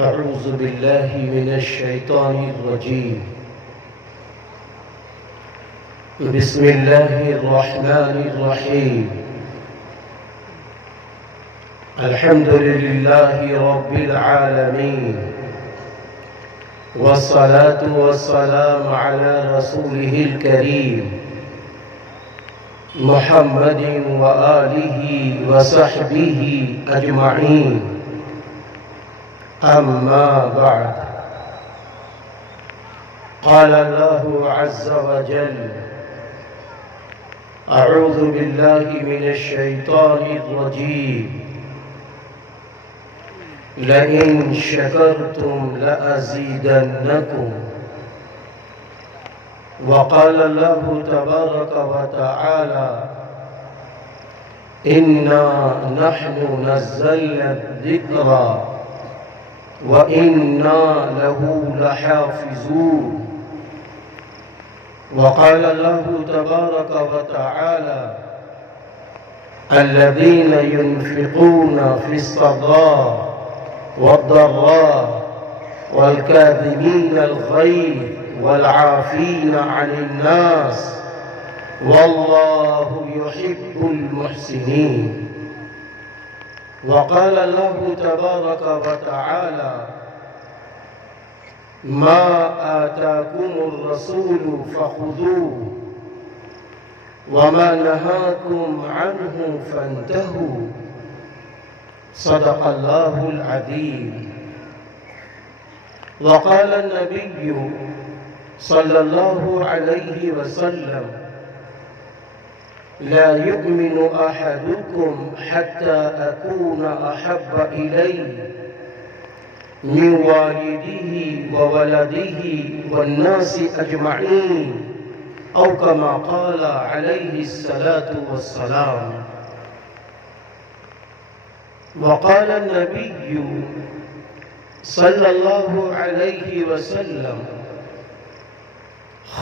أعوذ بالله من الشيطان الرجيم. بسم الله الرحمن الرحيم. الحمد لله رب العالمين، والصلاة والسلام على رسوله الكريم محمد وآله وصحبه أجمعين. أما بعد، قال الله عز وجل: أعوذ بالله من الشيطان الرجيم. لئن شكرتم لأزيدنكم. وقال الله تبارك وتعالى: إنا نحن نزلنا الذكر وإنا له لحافظون. وقال الله تبارك وتعالى: الذين ينفقون في السراء والضراء والكاظمين الغيظ والعافين عن الناس والله يحب المحسنين. وقال الله تبارك وتعالى: ما آتاكم الرسول فخذوه وما نهاكم عنه فانتهوا. صدق الله العظيم. وقال النبي صلى الله عليه وسلم: لا يؤمن أحدكم حتى أكون أحب إليه من والده وولده والناس أجمعين، أو كما قال عليه الصلاة والسلام. وقال النبي صلى الله عليه وسلم: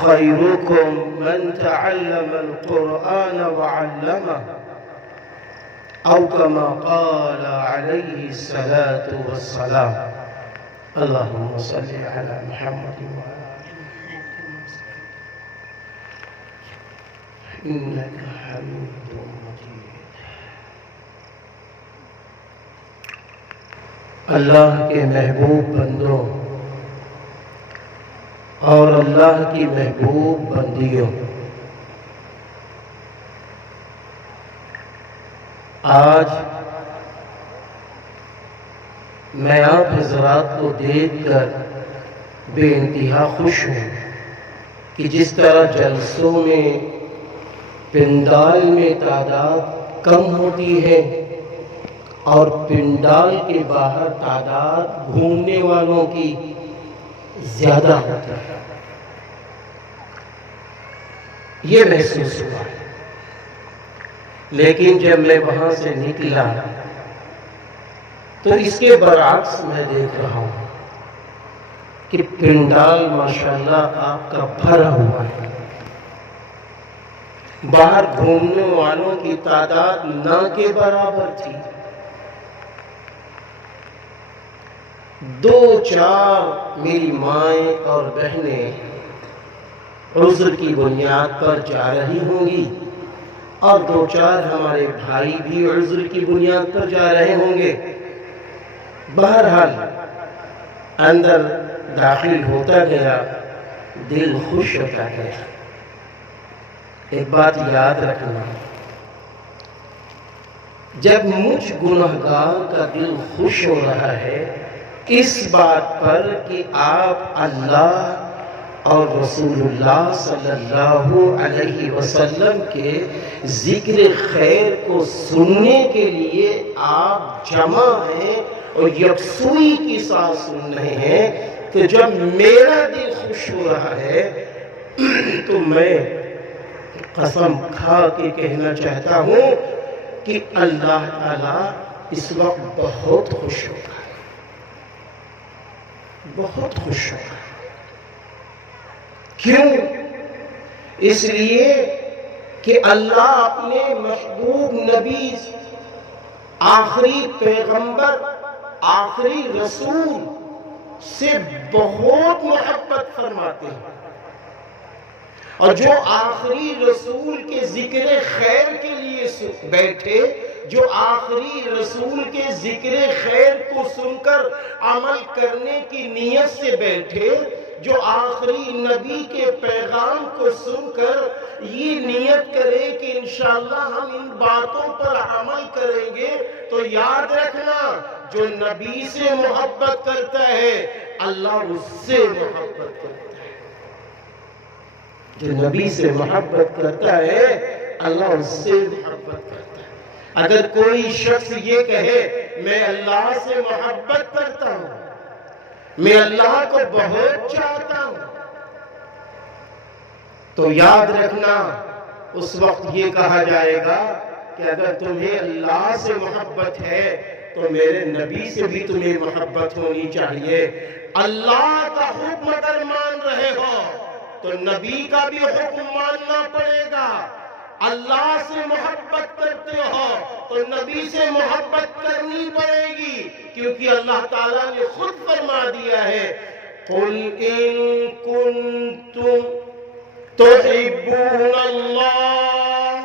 خيركم من تعلم القرآن وعلمه، أو كما قال عليه الصلاة والسلام. اللهم صل على محمد وعلى آل محمد إنك حميد مجيد. اللہ کے محبوب بندوں اور اللہ کی محبوب بندیوں، آج میں آپ حضرات کو دیکھ کر بے انتہا خوش ہوں کہ جس طرح جلسوں میں پنڈال میں تعداد کم ہوتی ہے اور پنڈال کے باہر تعداد گھومنے والوں کی زیادہ ہوتا ہے، یہ محسوس ہوا ہے۔ لیکن جب میں وہاں سے نکلا تو اس کے برعکس میں دیکھ رہا ہوں کہ پنڈال ماشاءاللہ آپ کا بھرا ہوا ہے، باہر گھومنے والوں کی تعداد نہ کے برابر تھی۔ دو چار میری مائیں اور بہنیں عذر کی بنیاد پر جا رہی ہوں گی، اور دو چار ہمارے بھائی بھی عذر کی بنیاد پر جا رہے ہوں گے۔ بہرحال اندر داخل ہوتا گیا، دل خوش ہوتا گیا۔ ایک بات یاد رکھنا، جب مجھ گنہگار کا دل خوش ہو رہا ہے اس بات پر کہ آپ اللہ اور رسول اللہ صلی اللہ علیہ وسلم کے ذکر خیر کو سننے کے لیے آپ جمع ہیں اور یکسوئی کے ساتھ سن رہے ہیں، تو جب میرا دل خوش ہو رہا ہے تو میں قسم کھا کے کہنا چاہتا ہوں کہ اللہ تعالیٰ اس وقت بہت خوش ہوگا، بہت خوش ہوگا۔ کیوں؟ اس لیے کہ اللہ اپنے محبوب نبی آخری پیغمبر، آخری رسول سے بہت محبت فرماتے ہیں، اور جو آخری رسول کے ذکر خیر کے لیے بیٹھے، جو آخری رسول کے ذکر خیر کو سن کر عمل کرنے کی نیت سے بیٹھے، جو آخری نبی کے پیغام کو سن کر یہ نیت کرے کہ انشاءاللہ ہم ان باتوں پر عمل کریں گے، تو یاد رکھنا جو نبی سے محبت کرتا ہے اللہ اس سے محبت کرتا ہے۔ جو نبی سے محبت کرتا ہے اللہ اس سے محبت کرتا ہے۔ اگر کوئی شخص یہ کہے میں اللہ سے محبت کرتا ہوں، میں اللہ کو بہت چاہتا ہوں، تو یاد رکھنا اس وقت یہ کہا جائے گا کہ اگر تمہیں اللہ سے محبت ہے تو میرے نبی سے بھی تمہیں محبت ہونی چاہیے۔ اللہ کا حکم اگر مان رہے ہو تو نبی کا بھی حکم ماننا پڑے گا۔ اللہ سے محبت کرتے ہو تو نبی سے محبت کرنی پڑے گی، کیونکہ اللہ تعالیٰ نے خود فرما دیا ہے قُلْ إِن كُنتُمْ تُحِبُّونَ اللَّهَ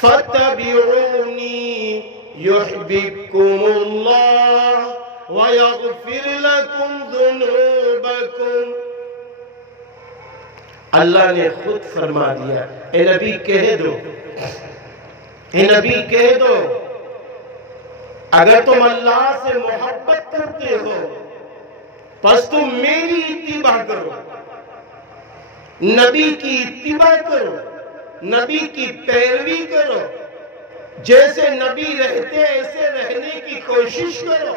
فَاتَّبِعُونِي يُحْبِبْكُمُ اللَّهُ وَيَغْفِرْ لَكُمْ ذُنُوبَكُمْ۔ اللہ نے خود فرما دیا، اے نبی کہہ دو، اے نبی کہہ دو اگر تم اللہ سے محبت کرتے ہو پس تم میری اتباع کرو، نبی کی اتباع کرو، نبی کی پیروی کرو، جیسے نبی رہتے ایسے رہنے کی کوشش کرو،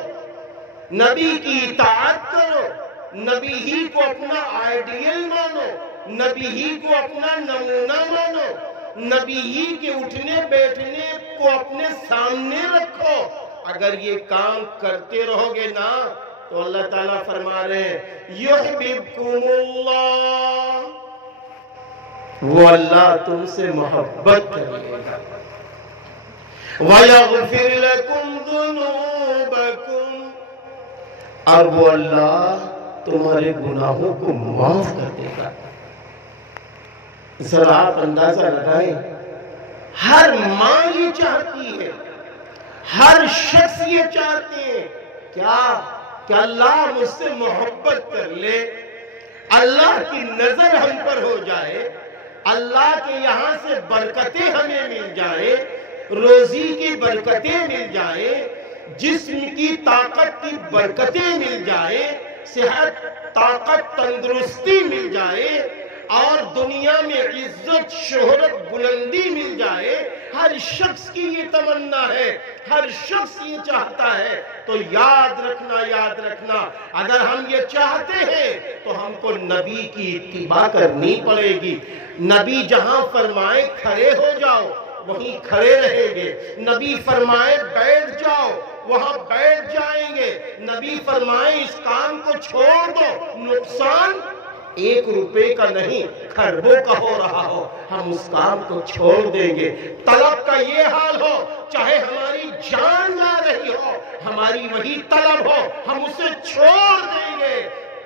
نبی کی اطاعت کرو، نبی ہی کو اپنا آئیڈیل مانو، نبی ہی کو اپنا نمونہ مانو، نبی ہی کے اٹھنے بیٹھنے کو اپنے سامنے رکھو۔ اگر یہ کام کرتے رہو گے نا تو اللہ تعالیٰ فرما رہے ہیں یحببکم اللہ، وہ اللہ تم سے محبت کرے گا، وَيَغْفِرْ لَكُمْ ذُنُوبَكُمْ، اور وہ اللہ تمہارے گناہوں کو معاف کر دے گا۔ ذرا آپ اندازہ لگائیں، ہر ماں یہ چاہتی ہے، ہر شخص یہ چاہتے ہیں کیا کہ اللہ مجھ سے محبت کر لے، اللہ کی نظر ہم پر ہو جائے، اللہ کے یہاں سے برکتیں ہمیں مل جائے، روزی کی برکتیں مل جائے، جسم کی طاقت کی برکتیں مل جائے، صحت طاقت تندرستی مل جائے، اور دنیا میں عزت شہرت بلندی مل جائے۔ ہر شخص کی یہ تمنا ہے، ہر شخص یہ چاہتا ہے۔ تو یاد رکھنا اگر ہم یہ چاہتے ہیں تو ہم کو نبی کی اتباع کرنی پڑے گی۔ نبی جہاں فرمائے کھڑے ہو جاؤ وہیں کھڑے رہیں گے، نبی فرمائے بیٹھ جاؤ وہاں بیٹھ جائیں گے، نبی فرمائے اس کام کو چھوڑ دو، نقصان 1 روپے کا نہیں کھربوں کا ہو رہا ہو ہم اس کام کو چھوڑ دیں گے۔ طلب کا یہ حال ہو چاہے ہماری جان جا رہی ہو، ہماری وہی طلب ہو ہم اسے چھوڑ دیں گے۔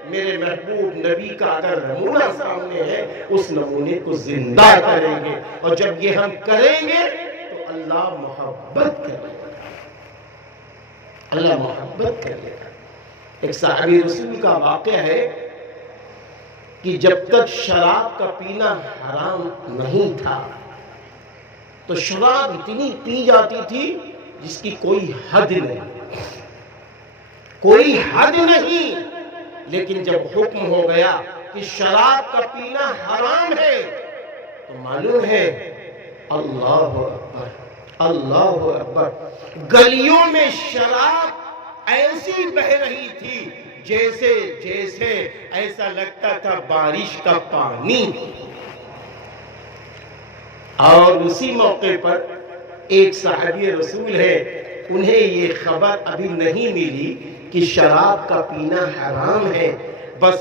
میرے محبوب نبی کا اگر نمونہ سامنے ہے اس نمونے کو زندہ کریں گے، اور جب یہ ہم کریں گے تو اللہ محبت کرے گا، اللہ محبت کرے گا۔ ایک صحابی رسول کا واقعہ ہے کہ جب تک شراب کا پینا حرام نہیں تھا تو شراب اتنی پی جاتی تھی جس کی کوئی حد نہیں، کوئی حد نہیں۔ لیکن جب حکم ہو گیا کہ شراب کا پینا حرام ہے تو معلوم ہے اللہ اکبر، اللہ اکبر، گلیوں میں شراب ایسی بہ رہی تھی جیسے ایسا لگتا تھا بارش کا پانی۔ اور اسی موقع پر ایک صحابی رسول ہے، انہیں یہ خبر ابھی نہیں ملی کہ شراب کا پینا حرام ہے، بس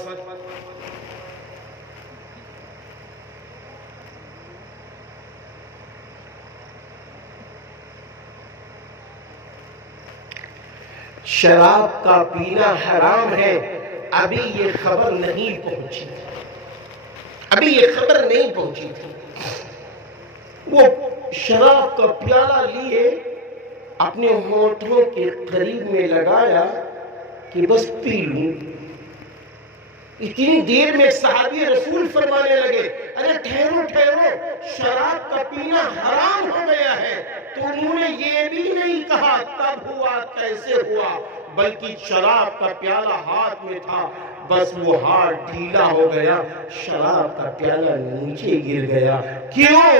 شراب کا پینا حرام ہے، ابھی یہ خبر نہیں پہنچی تھی، ابھی یہ خبر نہیں پہنچی تھی۔ وہ شراب کا پیالہ لیے اپنے ہونٹوں کے قریب میں لگایا کہ بس پی لوں۔ اتنی دیر میں صحابی رسول فرمانے لگے، ارے ٹھہرو ٹھہرو، شراب کا پینا حرام ہو گیا ہے۔ تو انہوں نے یہ بھی نہیں کہا کب ہوا کیسے ہوا، بلکہ شراب کا پیالہ ہاتھ میں تھا، بس وہ ہاتھ ڈھیلا ہو گیا، شراب کا پیالہ نیچے گر گیا۔ کیوں؟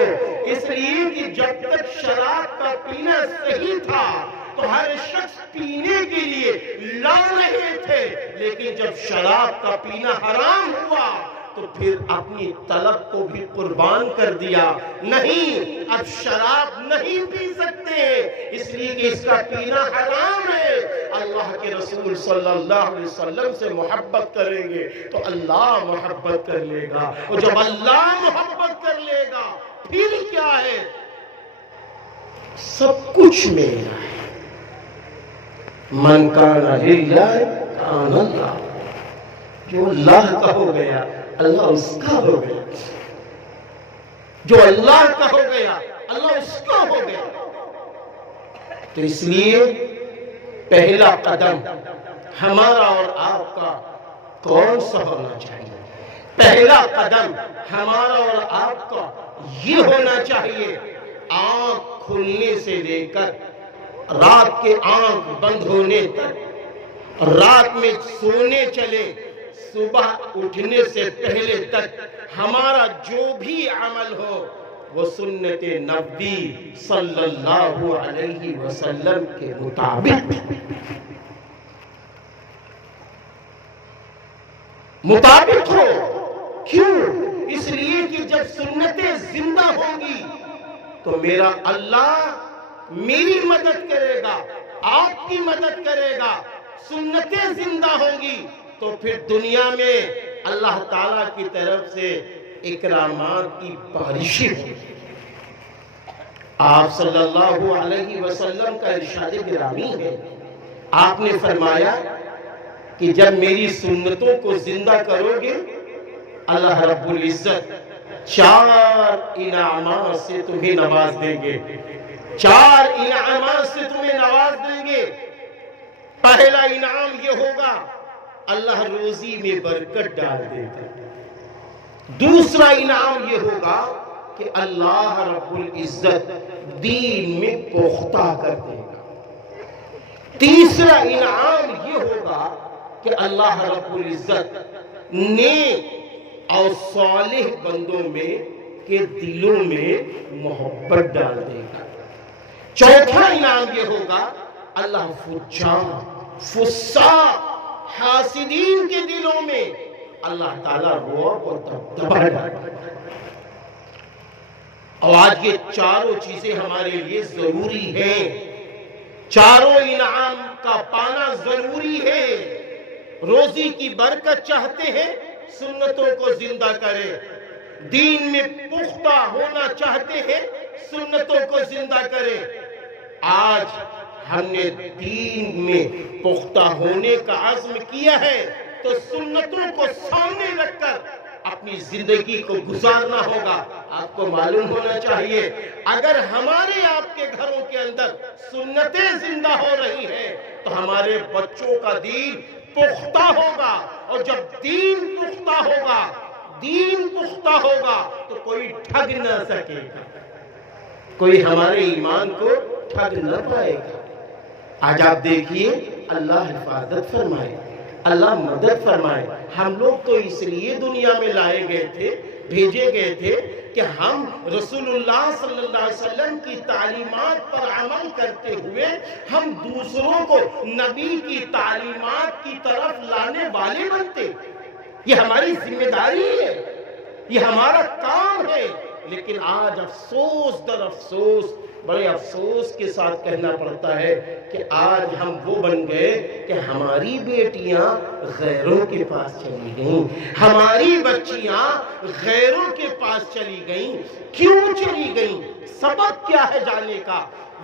اس لیے کہ جب تک شراب کا پینا صحیح تھا تو ہر شخص پینے کے لیے لا رہے تھے، لیکن جب شراب کا پینا حرام ہوا تو پھر اپنی طلب کو بھی قربان کر دیا، نہیں اب شراب نہیں پی سکتے اس لیے کہ اس کا پینا حرام ہے۔ اللہ کے رسول صلی اللہ علیہ وسلم سے محبت کریں گے تو اللہ محبت کر لے گا، اور جب اللہ محبت کر لے گا پھر کیا ہے؟ سب کچھ میرا ہے۔ من کان للہ کان اللہ، جو اللہ کا ہو گیا اللہ اس کا ہو گیا، جو اللہ کا ہو گیا اللہ اس کا ہو گیا۔ تو اس لیے پہلا قدم ہمارا اور آپ کا کون سا ہونا چاہیے؟ پہلا قدم ہمارا اور آپ کا یہ ہونا چاہیے، آنکھ کھلنے سے لے کر رات کے آنکھ بند ہونے تک، رات میں سونے چلے صبح اٹھنے سے پہلے تک ہمارا جو بھی عمل ہو وہ سنت نبی صلی اللہ علیہ وسلم کے مطابق ہو۔ کیوں؟ اس لیے کہ جب سنتیں زندہ ہوں گی تو میرا اللہ میری مدد کرے گا، آپ کی مدد کرے گا۔ سنتیں زندہ ہوں گی تو پھر دنیا میں اللہ تعالیٰ کی طرف سے اکرامات کی بارشیں ہوں۔ آپ صلی اللہ علیہ وسلم کا ارشاد گرامی ہے، آپ نے فرمایا کہ جب میری سنتوں کو زندہ کرو گے اللہ رب العزت 4 انعامات سے تمہیں نواز دیں گے، 4 انعامات سے تمہیں نواز دیں گے۔ پہلا انعام یہ ہوگا اللہ روزی میں برکت ڈال دے گا، دوسرا انعام یہ ہوگا کہ اللہ رب العزت دین میں پختہ کر دے گا، تیسرا انعام یہ ہوگا کہ اللہ رب العزت نیک اور صالح بندوں میں کے دلوں میں محبت ڈال دے گا، چوتھا انعام یہ ہوگا اللہ فجار فساق حاسدین کے دلوں میں اللہ تعالیٰ رعب اور دبدبہ ڈال دے گا۔ اور آج یہ چاروں چیزیں ہمارے لیے ضروری ہیں، چاروں انعام کا پانا ضروری ہے۔ روزی کی برکت چاہتے ہیں سنتوں کو زندہ کرے، دین میں پختہ ہونا چاہتے ہیں سنتوں کو زندہ کرے۔ آج ہم نے دین میں پختہ ہونے کا عزم کیا ہے تو سنتوں کو سامنے رکھ کر اپنی زندگی کو گزارنا ہوگا۔ آپ کو معلوم ہونا چاہیے اگر ہمارے آپ کے گھروں کے اندر سنتیں زندہ ہو رہی ہیں تو ہمارے بچوں کا دین پختہ ہوگا، اور جب دین پختہ ہوگا، دین پختہ ہوگا تو کوئی ٹھگ نہ سکے گا، کوئی ہمارے ایمان کو ٹھگ نہ پائے گا۔ آج آپ دیکھیے اللہ حفاظت فرمائے، اللہ مدد فرمائے۔ ہم لوگ تو اس لیے دنیا میں لائے گئے تھے، بھیجے گئے تھے کہ ہم رسول اللہ صلی اللہ علیہ وسلم کی تعلیمات پر عمل کرتے ہوئے ہم دوسروں کو نبی کی تعلیمات کی طرف لانے والے بنتے۔ یہ ہماری ذمہ داری ہے، یہ ہمارا کام ہے۔ لیکن آج افسوس در افسوس، بڑے افسوس کے ساتھ کہنا پڑتا ہے کہ آج ہم وہ بن گئے کہ ہماری بیٹیاں غیروں کے پاس چلی گئیں، ہماری بچیاں غیروں کے پاس چلی گئیں۔ کیوں چلی گئیں؟ سبب کیا ہے جانے کا؟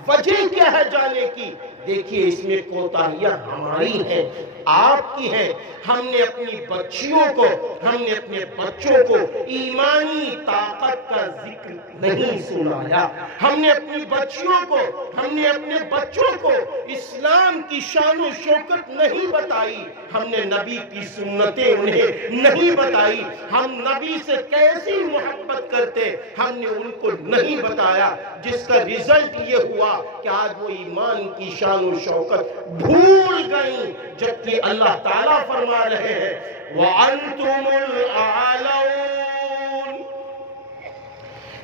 وجہ کیا ہے جانے کی؟ دیکھیے اس میں کوتاہیاں ہماری ہیں، آپ کی ہیں۔ ہم نے اپنی بچیوں کو، ہم نے اپنے بچوں کو ایمانی طاقت کا ذکر نہیں سنایا، ہم نے اپنی بچیوں کو، ہم نے اپنے بچوں کو اسلام کی شان و شوکت نہیں بتائی، ہم نے نبی کی سنتیں انہیں نہیں بتائی، ہم نبی سے کیسی محبت کرتے ہم نے ان کو نہیں بتایا، جس کا رزلٹ یہ ہوا کہ آج وہ ایمان کی شان و شوکت بھول گئیں، جبکہ اللہ تعالیٰ فرما رہے ہیں وَأَنْتُمُ الْأَعْلَوْنَ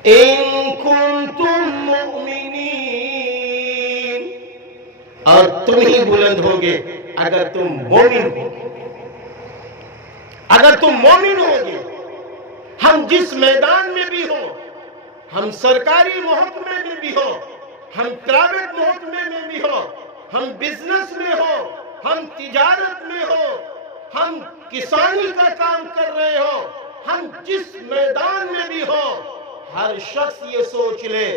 إِن كُنتُم مُؤْمِنِينَ، اور تم ہی بلند ہوگے اگر تم مومن ہو، اگر تم مومن ہوگے۔ ہم جس میدان میں بھی ہوں، ہم سرکاری محکمے میں بھی ہوں، ہم پرائیویٹ محکمے میں بھی ہوں، ہم بزنس میں ہوں، ہم تجارت میں ہوں، ہم کسانی کا کام کر رہے ہوں، ہم جس میدان میں بھی ہوں، ہر شخص یہ سوچ لے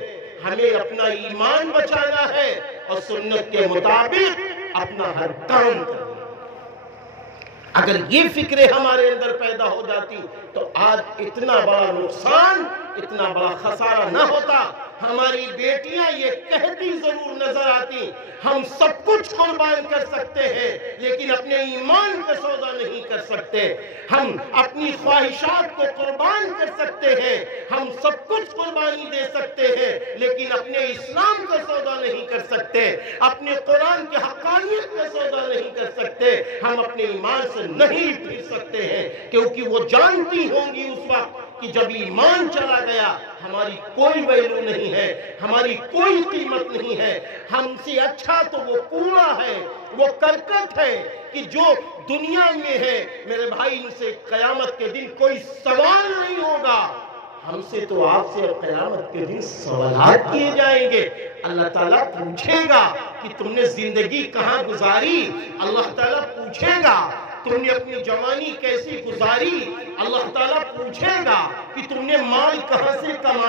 ہمیں اپنا ایمان بچانا ہے اور سنت کے مطابق اپنا ہر کام کرنا۔ اگر یہ فکریں ہمارے اندر پیدا ہو جاتی تو آج اتنا بڑا نقصان، اتنا بڑا خسارہ نہ ہوتا۔ ہماری بیٹیاں یہ کہتی ضرور نظر آتی ہم سب کچھ قربان کر سکتے ہیں لیکن اپنے ایمان کا سودا نہیں کر سکتے، ہم اپنی خواہشات کو قربان کر سکتے ہیں، ہم سب کچھ قربانی دے سکتے ہیں لیکن اپنے اسلام کا سودا نہیں کر سکتے، اپنے قرآن کے حقانیت کا سودا نہیں کر سکتے، ہم اپنے ایمان سے نہیں پھر سکتے ہیں، کیونکہ وہ جانتی ہوں گی اس وقت کہ جب ایمان چلا گیا ہماری کوئی ویلو نہیں ہے، ہماری کوئی قیمت نہیں ہے، ہم سے اچھا تو وہ کوڑا ہے، وہ کرکٹ ہے کہ جو دنیا میں ہے۔ میرے بھائی ان سے قیامت کے دن کوئی سوال نہیں ہوگا، ہم سے تو آپ سے قیامت کے دن سوالات کیے جائیں گے۔ اللہ تعالیٰ پوچھے گا کہ تم نے زندگی کہاں گزاری، اللہ تعالیٰ پوچھے گا تم نے اپنی جوانی کیسی گزاری، اللہ تعالیٰ پوچھے گا کہ تم نے مال کہاں سے کمایا۔